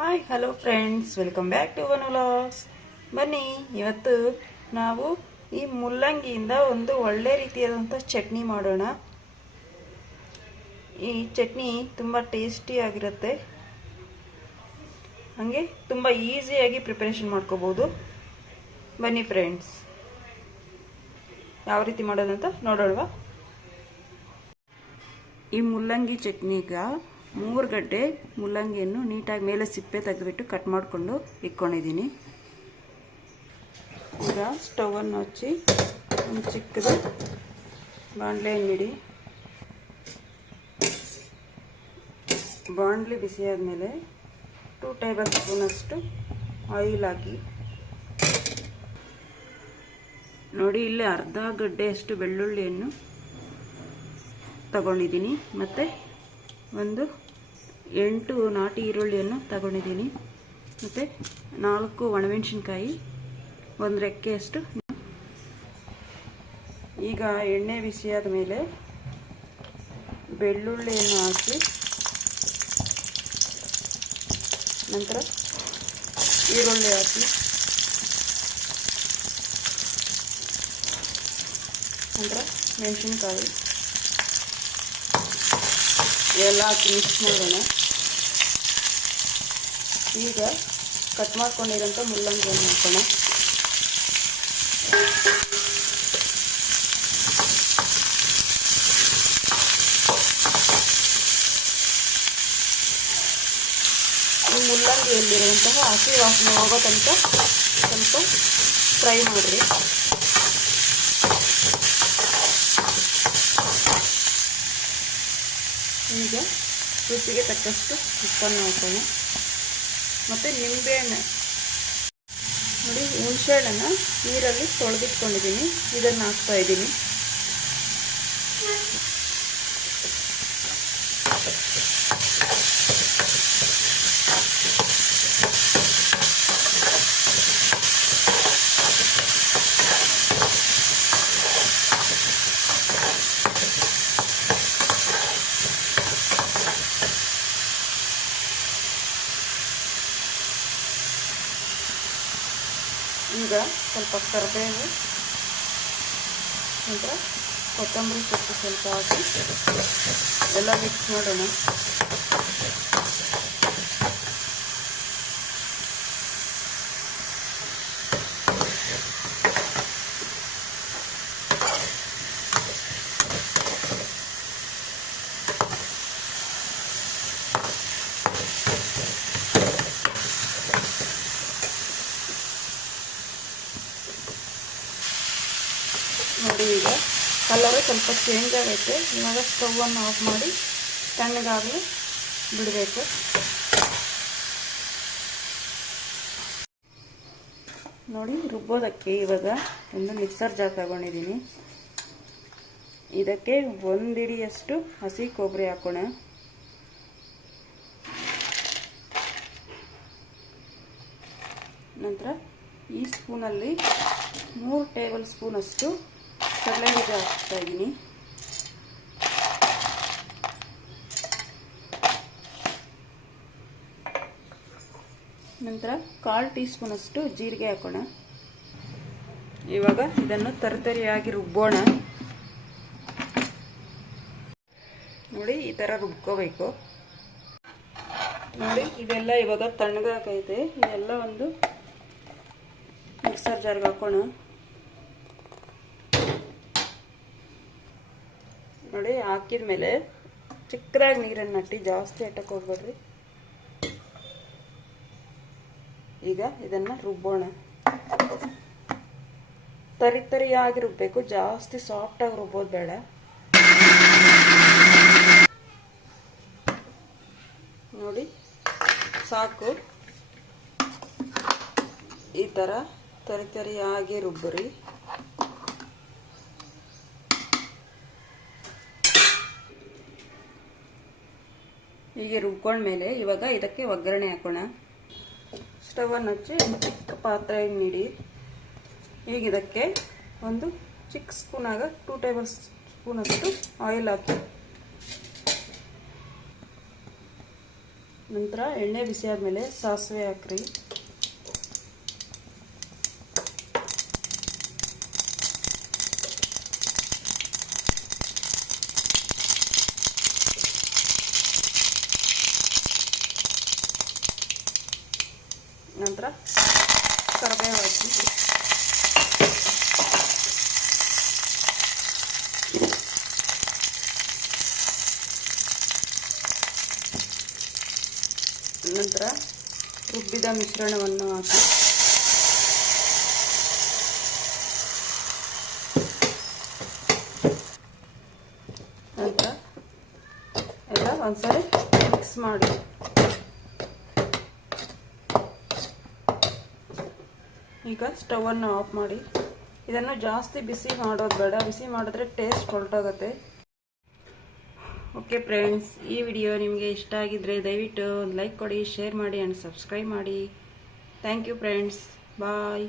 Hi hello friends welcome back to one vlogs ಬನ್ನಿ, ಇವತ್ತು ನಾವು ಈ ಮುಲ್ಲಂಗಿಯಿಂದ ಒಂದು ಒಳ್ಳೆ ರೀತಿಯಾದಂಥ ಚಟ್ನಿ ಮಾಡೋಣ. ಈ ಚಟ್ನಿ ತುಂಬ ಟೇಸ್ಟಿಯಾಗಿರುತ್ತೆ ಹಾಗೆ ತುಂಬ ಈಸಿಯಾಗಿ ಪ್ರಿಪರೇಷನ್ ಮಾಡ್ಕೋಬೋದು. ಬನ್ನಿ ಫ್ರೆಂಡ್ಸ್ ಯಾವ ರೀತಿ ಮಾಡೋದಂತ ನೋಡೋಣವಾ. ಈ ಮುಲ್ಲಂಗಿ ಚಟ್ನಿಗ ಮೂರು ಗಡ್ಡೆ ಮೂಲಂಗಿಯನ್ನು ನೀಟಾಗಿ ಮೇಲೆ ಸಿಪ್ಪೆ ತೆಗೆದುಬಿಟ್ಟು ಕಟ್ ಮಾಡಿಕೊಂಡು ಇಟ್ಕೊಂಡಿದ್ದೀನಿ. ಈಗ ಸ್ಟವನ್ನು ಹಚ್ಚಿ ಒಂದು ಚಿಕ್ಕದು ಬಾಣಲೆ ಇಡಿ. ಬಾಣಲಿ ಬಿಸಿ ಆದಮೇಲೆ ಟೂ ಟೇಬಲ್ ಸ್ಪೂನಷ್ಟು ಆಯಿಲ್ ಹಾಕಿ. ನೋಡಿ, ಇಲ್ಲಿ ಅರ್ಧ ಗಡ್ಡೆಯಷ್ಟು ಬೆಳ್ಳುಳ್ಳಿಯನ್ನು ತಗೊಂಡಿದ್ದೀನಿ. ಮತ್ತು ಒಂದು ಎಂಟು ನಾಟಿ ಈರುಳ್ಳಿಯನ್ನು ತಗೊಂಡಿದ್ದೀನಿ. ಮತ್ತು ನಾಲ್ಕು ಒಣಮೆಣಸಿನ್ಕಾಯಿ, ಒಂದು ರೆಕ್ಕೆಯಷ್ಟು ಈಗ ಎಣ್ಣೆ ಬಿಸಿಯಾದ ಮೇಲೆ ಬೆಳ್ಳುಳ್ಳಿಯನ್ನು ಹಾಕಿ, ನಂತರ ಈರುಳ್ಳಿ ಹಾಕಿ, ನಂತರ ಮೆಣಸಿನ್ಕಾಯಿ. ಎಲ್ಲ ಹಾಕಿ ಮಿಕ್ಸ್ ಮಾಡೋಣ. ಈಗ ಕಟ್ ಮಾಡ್ಕೊಂಡಿರೋಂಥ ಮುಲ್ಲಂಗಿಯನ್ನು ಹಾಕೋಣ. ಈ ಮುಲ್ಲಂಗಿಯಲ್ಲಿರುವಂತಹ ಹಸಿ ವಾಸನೆ ಹೋಗೋ ತನಕ ಸ್ವಲ್ಪ ಫ್ರೈ ಮಾಡಿರಿ. ಈಗ ರುಚಿಗೆ ತಕ್ಕಷ್ಟು ಉಪ್ಪನ್ನು ಹಾಕೋಣ. ಮತ್ತು ನಿಂಬೆಹಣ್ಣು. ನೋಡಿ ಹುಣಸೆಹಣ್ಣನ್ನು ನೀರಲ್ಲಿ ತೊಳೆದಿಟ್ಕೊಂಡಿದ್ದೀನಿ. ಇದನ್ನು ಹಾಕ್ತಾ ಇದ್ದೀನಿ. ಈಗ ಸ್ವಲ್ಪ ಕರಿಬೇವು ನಂತರ ಕೊತ್ತಂಬರಿ ಸೊಪ್ಪು ಸ್ವಲ್ಪ ಹಾಕಿ ಎಲ್ಲ ಮಿಕ್ಸ್ ಮಾಡೋಣ. ನೋಡಿ ಈಗ. ಕಲರ್ ಸ್ವಲ್ಪ ಚೇಂಜ್ ಆಗೈತೆ. ಇವಾಗ ಸ್ಟವನ್ನು ಆಫ್ ಮಾಡಿ ತಣ್ಣಗಾಗಲಿ ಬಿಡಬೇಕು. ನೋಡಿ, ರುಬ್ಬೋದಕ್ಕೆ ಇವಾಗ ಒಂದು ಮಿಕ್ಸರ್ ಜಾರ್ ತಗೊಂಡಿದ್ದೀನಿ. ಇದಕ್ಕೆ ಒಂದಿಡಿಯಷ್ಟು ಹಸಿ ಕೊಬ್ಬರಿ ಹಾಕೋಣ. ನಂತರ ಈ ಸ್ಪೂನಲ್ಲಿ ಮೂರು ಟೇಬಲ್ ಸ್ಪೂನಷ್ಟು ಕಡಲೆ ಬೀಜ ಹಾಕ್ತಾ ಇದ್ದೀನಿ. ನಂತರ ಕಾಲು ಟೀ ಸ್ಪೂನಷ್ಟು ಜೀರಿಗೆ ಹಾಕೋಣ. ಇವಾಗ ಇದನ್ನು ತರತರಿಯಾಗಿ ರುಬ್ಬೋಣ. ನೋಡಿ, ಈ ಥರ ರುಬ್ಕೋಬೇಕು. ನೋಡಿ, ಇದೆಲ್ಲ ಇವಾಗ ತಣ್ಣಗಾಗೈತೆ. ಇದೆಲ್ಲ ಒಂದು ಮಿಕ್ಸರ್ ಜಾರ್ಗೆ ಹಾಕೋಣ. ನೋಡಿ, ಹಾಕಿದ ಮೇಲೆ ಚಿಕ್ಕದಾಗಿ ನೀರನ್ನು ನಟ್ಟಿ ಜಾಸ್ತಿ ಆಟಕ್ಕೆ ಹೋಗ್ಬೇಡ್ರಿ. ಈಗ ಇದನ್ನು ರುಬ್ಬೋಣ. ತರಿ ತರಿಯಾಗಿ ರುಬ್ಬೇಕು, ಜಾಸ್ತಿ ಸಾಫ್ಟಾಗಿ ರುಬ್ಬೋದು ಬೇಡ. ನೋಡಿ, ಸಾಕು. ಈ ಥರ ತರಿ ತರಿಯಾಗಿ ರುಬ್ಬರಿ. ಹೀಗೆ ರುಬ್ಕೊಂಡ್ಮೇಲೆ ಇವಾಗ ಇದಕ್ಕೆ ಒಗ್ಗರಣೆ ಹಾಕೋಣ. ಸ್ಟವನ್ನು ಹಚ್ಚಿ ಚಿಕ್ಕ ಪಾತ್ರೆ ನೀಡಿ. ಈಗ ಇದಕ್ಕೆ ಒಂದು ಚಿಕ್ಕ ಸ್ಪೂನಾಗ ಟೂ ಟೇಬಲ್ ಸ್ಪೂನಷ್ಟು ಆಯಿಲ್ ಹಾಕಿ. ನಂತರ ಎಣ್ಣೆ ಬಿಸಿ ಆದಮೇಲೆ ಸಾಸಿವೆ ಹಾಕ್ರಿ. ನಂತರ ಕರಿಬೇವು ಹಾಕಿ ನಂತರ ರುಬ್ಬಿದ ಮಿಶ್ರಣವನ್ನು ಹಾಕಿ. ನಂತರ ಎಲ್ಲ ಒಂದ್ಸರಿ ಮಿಕ್ಸ್ ಮಾಡಿ. ಈಗ ಸ್ಟವನ್ನು ಆಫ್ ಮಾಡಿ. ಇದನ್ನು ಜಾಸ್ತಿ ಬಿಸಿ ಮಾಡೋದು ಬೇಡ. ಬಿಸಿ ಮಾಡಿದ್ರೆ ಟೇಸ್ಟ್ ಹೊರಟೋಗುತ್ತೆ. ಓಕೆ ಫ್ರೆಂಡ್ಸ್, ಈ ವಿಡಿಯೋ ನಿಮಗೆ ಇಷ್ಟ ಆಗಿದ್ರೆ ದಯವಿಟ್ಟು ಲೈಕ್ ಕೊಡಿ, ಶೇರ್ ಮಾಡಿ ಆ್ಯಂಡ್ ಸಬ್ಸ್ಕ್ರೈಬ್ ಮಾಡಿ. Thank you friends. ಬಾಯ್.